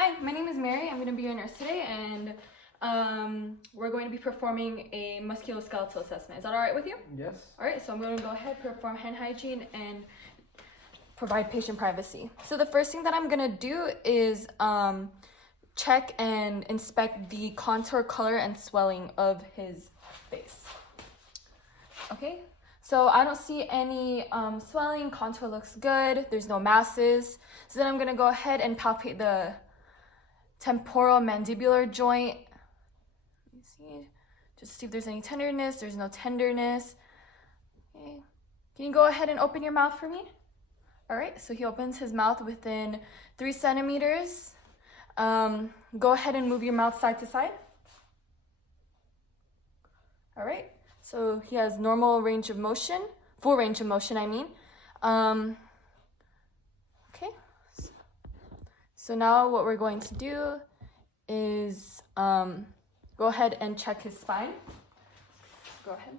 Hi, my name is Mary. I'm going to be your nurse today, and we're going to be performing a musculoskeletal assessment. Is that all right with you? Yes. All right, so I'm going to go ahead, perform hand hygiene, and provide patient privacy. So the first thing that I'm going to do is check and inspect the contour, color, and swelling of his face. Okay, so I don't see any swelling. Contour looks good. There's no masses. So then I'm going to go ahead and palpate the temporal mandibular joint. Let me see, just see if there's any tenderness. There's no tenderness. Okay, can you go ahead and open your mouth for me? All right, so he opens his mouth within 3 centimeters. Go ahead and move your mouth side to side. All right, so he has normal range of motion, full range of motion, I mean. Okay, so now what we're going to do is go ahead and check his spine. Go ahead.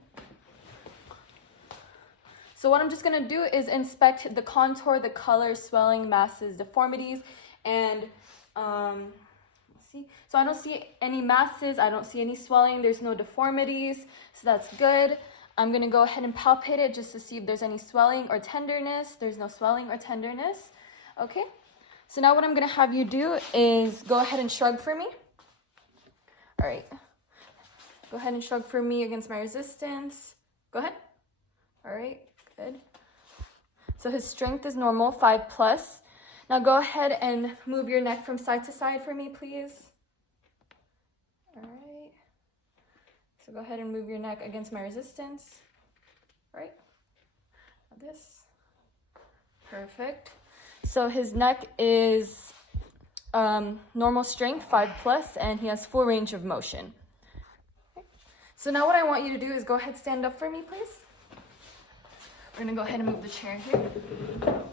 So what I'm just gonna do is inspect the contour, the color, swelling, masses, deformities, and let's see. So I don't see any masses, I don't see any swelling, there's no deformities, so that's good. I'm gonna go ahead and palpate it just to see if there's any swelling or tenderness. There's no swelling or tenderness. Okay, so now what I'm gonna have you do is go ahead and shrug for me. All right, go ahead and shrug for me against my resistance. Go ahead. All right, good. So his strength is normal, 5+. Now go ahead and move your neck from side to side for me, please. All right. So go ahead and move your neck against my resistance. All right. Now this. Perfect. So his neck is normal strength, 5+, and he has full range of motion. Okay. So now what I want you to do is go ahead, stand up for me, please. We're gonna go ahead and move the chair here. All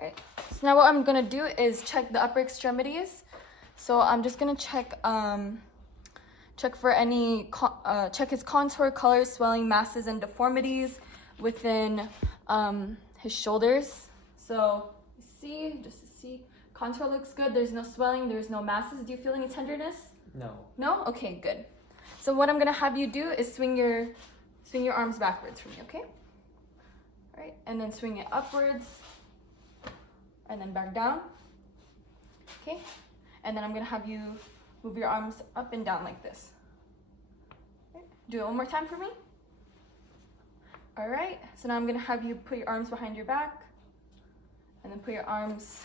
right. So now what I'm gonna do is check the upper extremities. So I'm just gonna check for any check his contour, color, swelling, masses, and deformities within his shoulders. So you see, just to see, contour looks good. There's no swelling. There's no masses. Do you feel any tenderness? No. No? Okay, good. So what I'm gonna have you do is swing your arms backwards for me. Okay. All right, and then swing it upwards, and then back down. Okay, and then I'm gonna have you move your arms up and down like this. Okay. Do it one more time for me. All right, so now I'm gonna have you put your arms behind your back, and then put your arms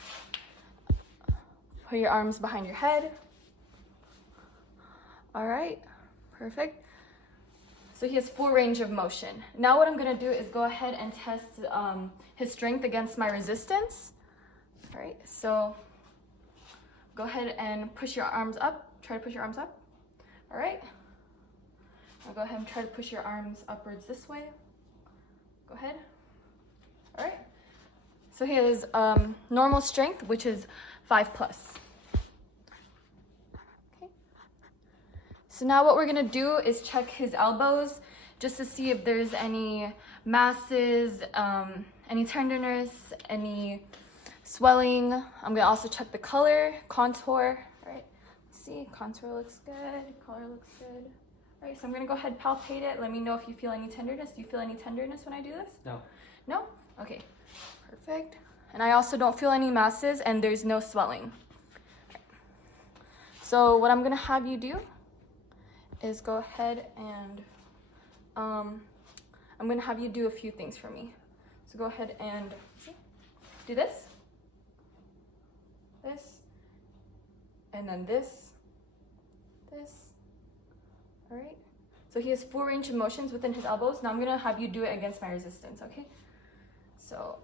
behind your head. All right, perfect. So he has full range of motion. Now what I'm gonna do is go ahead and test his strength against my resistance. All right, so go ahead and push your arms up. Try to push your arms up. All right. Now go ahead and try to push your arms upwards this way. Go ahead. All right. So he has normal strength, which is 5+. Okay. So now what we're gonna do is check his elbows just to see if there's any masses, any tenderness, any swelling. I'm gonna also check the color, contour. All right, see, contour looks good, color looks good. All right, so I'm gonna go ahead and palpate it. Let me know if you feel any tenderness. Do you feel any tenderness when I do this? No. No? Okay, perfect. And I also don't feel any masses, and there's no swelling. Right. So what I'm gonna have you do is go ahead and I'm gonna have you do a few things for me. So go ahead and do this, and then this. All right. So he has full range of motions within his elbows. Now I'm gonna have you do it against my resistance, okay? So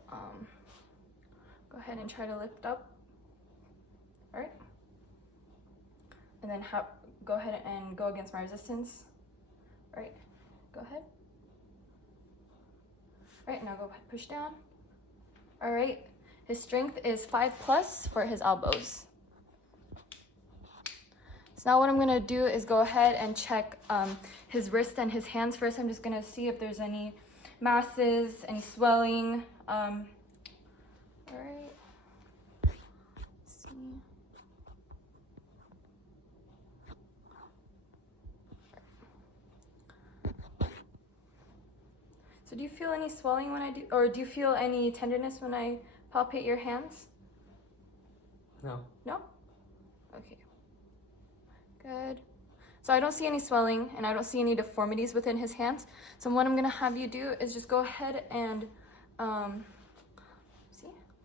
go ahead and try to lift up. All right. And then go ahead and go against my resistance. All right. Go ahead. All right. Now go ahead, push down. All right. His strength is 5+ for his elbows. So now what I'm gonna do is go ahead and check his wrist and his hands first. I'm just gonna see if there's any masses, any swelling. All right. Let's see. So do you feel any swelling when I do, or do you feel any tenderness when I palpate your hands? No. No? Okay. Good. So I don't see any swelling and I don't see any deformities within his hands. So what I'm gonna have you do is just go ahead and, go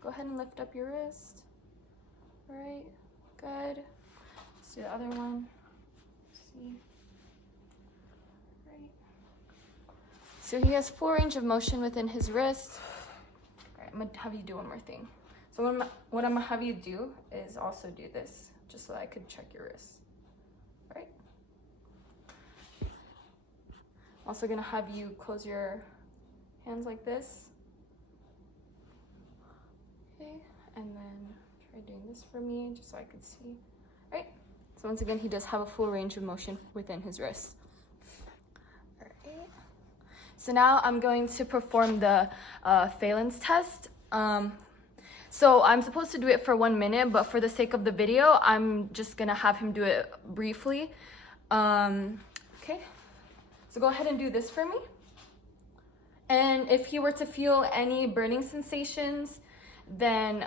ahead and lift up your wrist. All right, good. Let's do the other one. See. Right. So he has full range of motion within his wrist. All right, I'm gonna have you do one more thing. So what I'm gonna have you do is also do this, just so I could check your wrist. All right. I'm also gonna have you close your hands like this. Okay, and then try doing this for me, just so I could see. All right. So once again, he does have a full range of motion within his wrist. All right. So now I'm going to perform the Phelan's test. So I'm supposed to do it for 1 minute, but for the sake of the video, I'm just gonna have him do it briefly. Okay. So go ahead and do this for me. And if he were to feel any burning sensations, then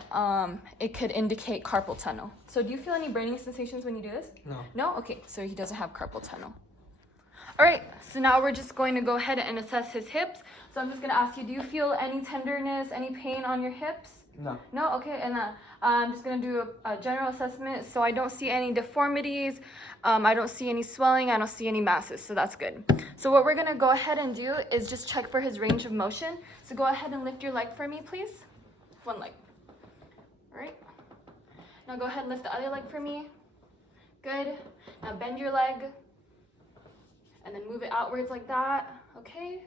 it could indicate carpal tunnel. So do you feel any burning sensations when you do this? No. No? Okay, so he doesn't have carpal tunnel. All right, so now we're just going to go ahead and assess his hips. So I'm just gonna ask you, do you feel any tenderness, any pain on your hips? No. No? Okay, and I'm just gonna do a general assessment. So I don't see any deformities. I don't see any swelling. I don't see any masses, so that's good. So what we're gonna go ahead and do is just check for his range of motion. So go ahead and lift your leg for me, please. One leg. All right. Now go ahead and lift the other leg for me. Good. Now bend your leg. And then move it outwards like that. Okay.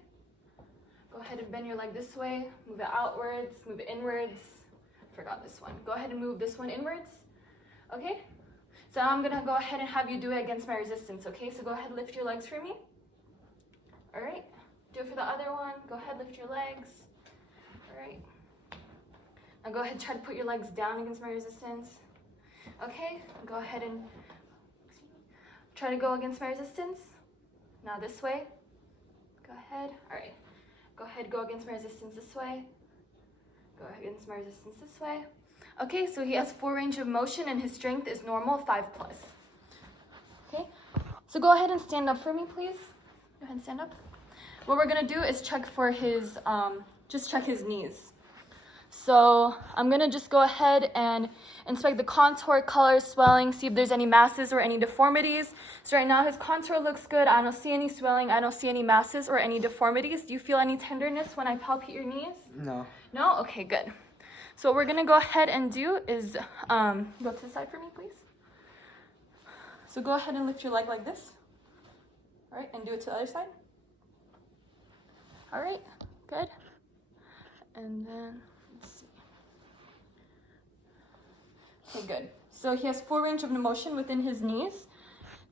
Go ahead and bend your leg this way. Move it outwards. Move it inwards. Forgot this one. Go ahead and move this one inwards. Okay. So now I'm going to go ahead and have you do it against my resistance. Okay. So go ahead and lift your legs for me. All right. Do it for the other one. Go ahead, lift your legs. All right. Now go ahead and try to put your legs down against my resistance. Okay, go ahead and try to go against my resistance. Now this way. Go ahead. All right. Go ahead, go against my resistance this way. Go against my resistance this way. Okay, so he has full range of motion and his strength is normal, 5+. Okay, so go ahead and stand up for me, please. Go ahead and stand up. What we're gonna do is check for his, just check his knees. So I'm gonna just go ahead and inspect the contour, color, swelling, see if there's any masses or any deformities. So right now his contour looks good. I don't see any swelling. I don't see any masses or any deformities. Do you feel any tenderness when I palpate your knees? No. No? Okay, good. So what we're gonna go ahead and do is, go to the side for me, please. So go ahead and lift your leg like this. All right, and do it to the other side. All right, good. And then, let's see. Okay, good. So he has full range of motion within his knees.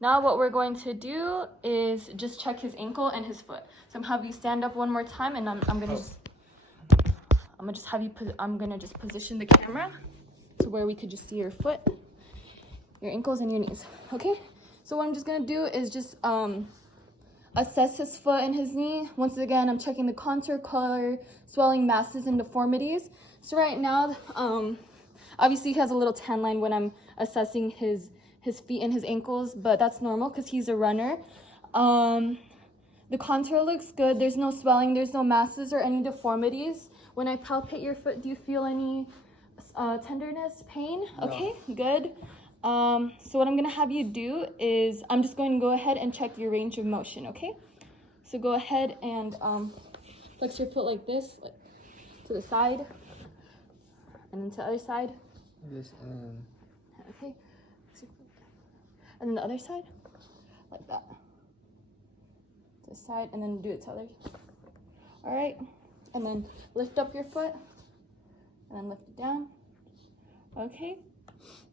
Now what we're going to do is just check his ankle and his foot. So I'm gonna have you stand up one more time, and I'm gonna just position the camera to where we could just see your foot, your ankles, and your knees. Okay. So what I'm just gonna do is just assess his foot and his knee. Once again, I'm checking the contour, color, swelling, masses, and deformities. So right now, obviously he has a little tan line when I'm assessing his feet and his ankles, but that's normal because he's a runner. The contour looks good. There's no swelling, there's no masses or any deformities. When I palpate your foot, do you feel any tenderness, pain? No. Okay, good. So what I'm gonna have you do is I'm just going to go ahead and check your range of motion, okay? So go ahead and flex your foot like this, like, to the side, and then to the other side. This Okay. And then the other side, like that. To the side, and then do it to the other. All right. And then lift up your foot, and then lift it down. Okay.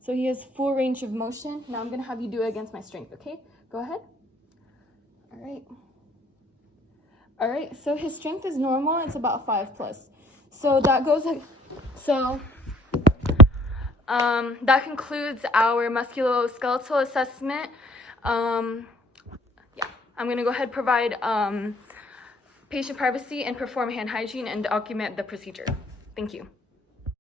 So he has full range of motion. Now I'm gonna have you do it against my strength, okay? Go ahead. All right. All right, so his strength is normal. It's about 5+. So that goes like, that concludes our musculoskeletal assessment. Yeah, I'm gonna go ahead and provide patient privacy and perform hand hygiene and document the procedure. Thank you.